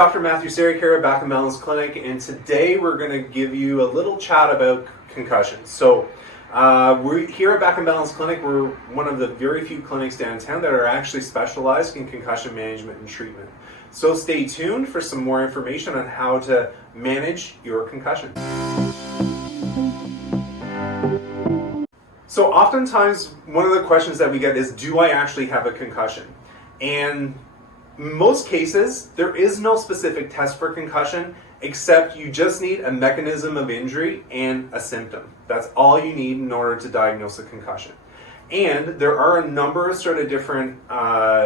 Dr. Matthew Serrick here at Back and Balance Clinic, and today we're going to give you a little chat about concussions. So we're here at Back and Balance Clinic. We're one of the very few clinics downtown that are actually specialized in concussion management and treatment. So stay tuned for some more information on how to manage your concussion. So oftentimes one of the questions that we get is, do I actually have a concussion? And in most cases, there is no specific test for concussion, except you just need a mechanism of injury and a symptom. That's all you need in order to diagnose a concussion. And there are a number of sort of different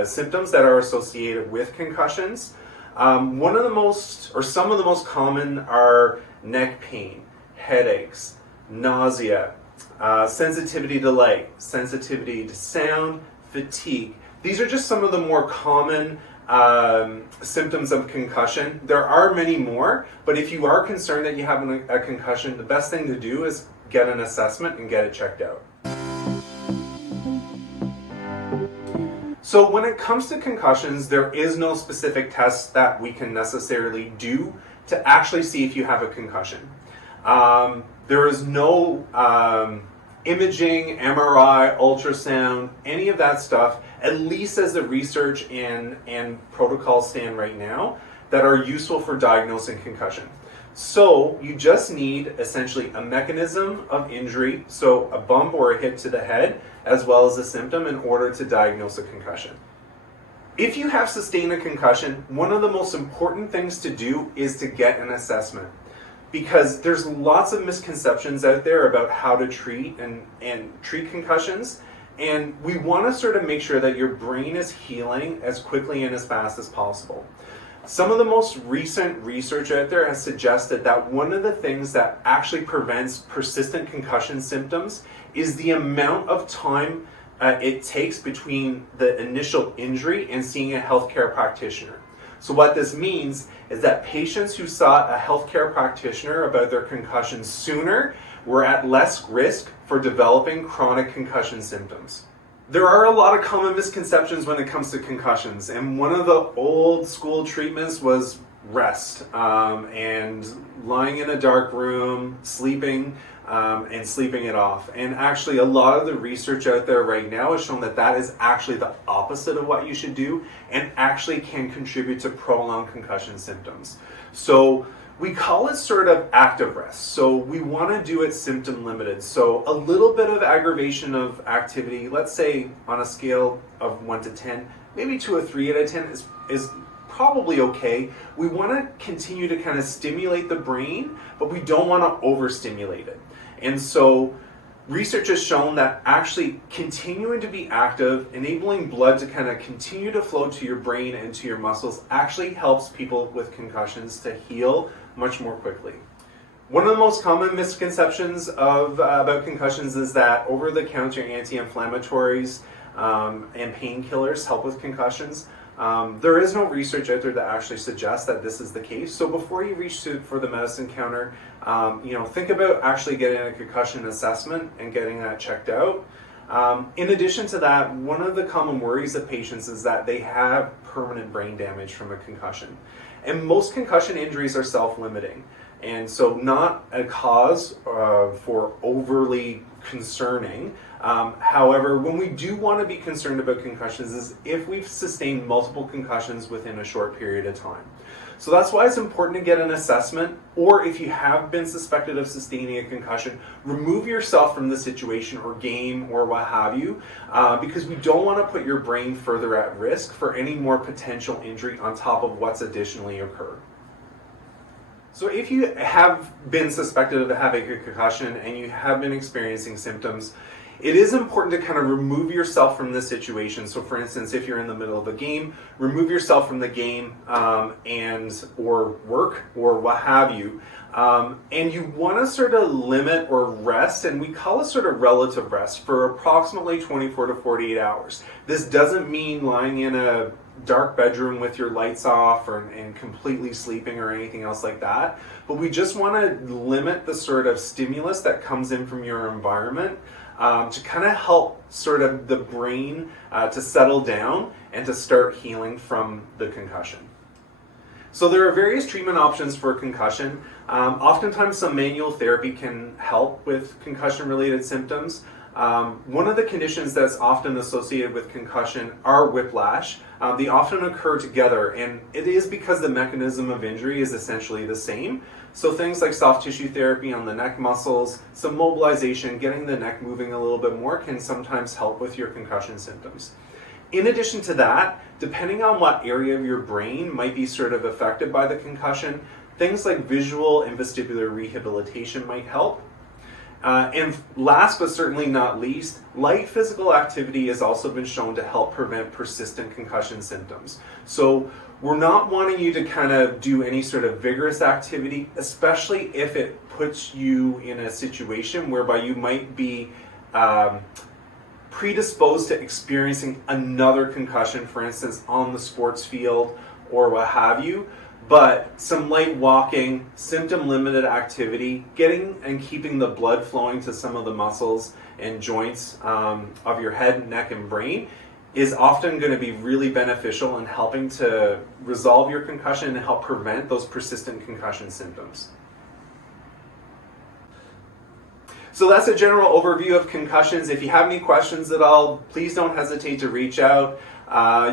symptoms that are associated with concussions. One of the most, or some of the most common are neck pain, headaches, nausea, sensitivity to light, sensitivity to sound, fatigue. These are just some of the more common symptoms of concussion. There are many more, but if you are concerned that you have a concussion, the best thing to do is get an assessment and get it checked out. So when it comes to concussions, there is no specific test that we can necessarily do to actually see if you have a concussion. There is no imaging, MRI, ultrasound, any of that stuff, at least as the research and protocols stand right now, that are useful for diagnosing concussion. So you just need essentially a mechanism of injury, so a bump or a hit to the head, as well as a symptom in order to diagnose a concussion. If you have sustained a concussion, one of the most important things to do is to get an assessment, because there's lots of misconceptions out there about how to treat and treat concussions. And we want to sort of make sure that your brain is healing as quickly and as fast as possible. Some of the most recent research out there has suggested that one of the things that actually prevents persistent concussion symptoms is the amount of time it takes between the initial injury and seeing a healthcare practitioner. So what this means is that patients who saw a healthcare practitioner about their concussion sooner were at less risk for developing chronic concussion symptoms. There are a lot of common misconceptions when it comes to concussions, and one of the old school treatments was rest and lying in a dark room, sleeping, and sleeping it off. And actually a lot of the research out there right now has shown that that is actually the opposite of what you should do, and actually can contribute to prolonged concussion symptoms. So we call it sort of active rest. So we want to do it symptom limited. So a little bit of aggravation of activity, let's say on a scale of 1 to 10, maybe to a 3 out of 10 is probably okay. We want to continue to kind of stimulate the brain, but we don't want to overstimulate it. And so research has shown that actually continuing to be active, enabling blood to kind of continue to flow to your brain and to your muscles, actually helps people with concussions to heal much more quickly. One of the most common misconceptions about concussions is that over-the-counter anti-inflammatories and painkillers help with concussions. There is no research out there that actually suggests that this is the case. So before you reach for the medicine counter, think about actually getting a concussion assessment and getting that checked out. In addition to that, one of the common worries of patients is that they have permanent brain damage from a concussion. And most concussion injuries are self-limiting, and so not a cause for overly concerning. However, when we do want to be concerned about concussions is if we've sustained multiple concussions within a short period of time. So that's why it's important to get an assessment, or if you have been suspected of sustaining a concussion, remove yourself from the situation or game or what have you, because we don't want to put your brain further at risk for any more potential injury on top of what's additionally occurred. So if you have been suspected of having a concussion and you have been experiencing symptoms, it is important to kind of remove yourself from the situation. So for instance, if you're in the middle of a game, remove yourself from the game or work or what have you. And you want to sort of limit or rest, and we call it sort of relative rest, for approximately 24 to 48 hours. This doesn't mean lying in a dark bedroom with your lights off and completely sleeping or anything else like that, but we just want to limit the sort of stimulus that comes in from your environment to kind of help sort of the brain to settle down and to start healing from the concussion. So there are various treatment options for concussion. Oftentimes some manual therapy can help with concussion-related symptoms. One of the conditions that's often associated with concussion are whiplash. They often occur together, and it is because the mechanism of injury is essentially the same. So things like soft tissue therapy on the neck muscles, some mobilization, getting the neck moving a little bit more can sometimes help with your concussion symptoms. In addition to that, depending on what area of your brain might be sort of affected by the concussion, things like visual and vestibular rehabilitation might help. And last but certainly not least, light physical activity has also been shown to help prevent persistent concussion symptoms. So we're not wanting you to kind of do any sort of vigorous activity, especially if it puts you in a situation whereby you might be predisposed to experiencing another concussion, for instance, on the sports field or what have you. But some light walking, symptom-limited activity, getting and keeping the blood flowing to some of the muscles and joints of your head, neck, and brain is often going to be really beneficial in helping to resolve your concussion and help prevent those persistent concussion symptoms. So that's a general overview of concussions. If you have any questions at all, please don't hesitate to reach out.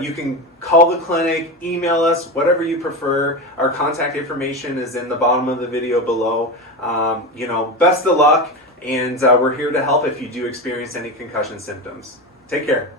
You can call the clinic, email us, whatever you prefer. Our contact information is in the bottom of the video below. Best of luck, and we're here to help if you do experience any concussion symptoms. Take care.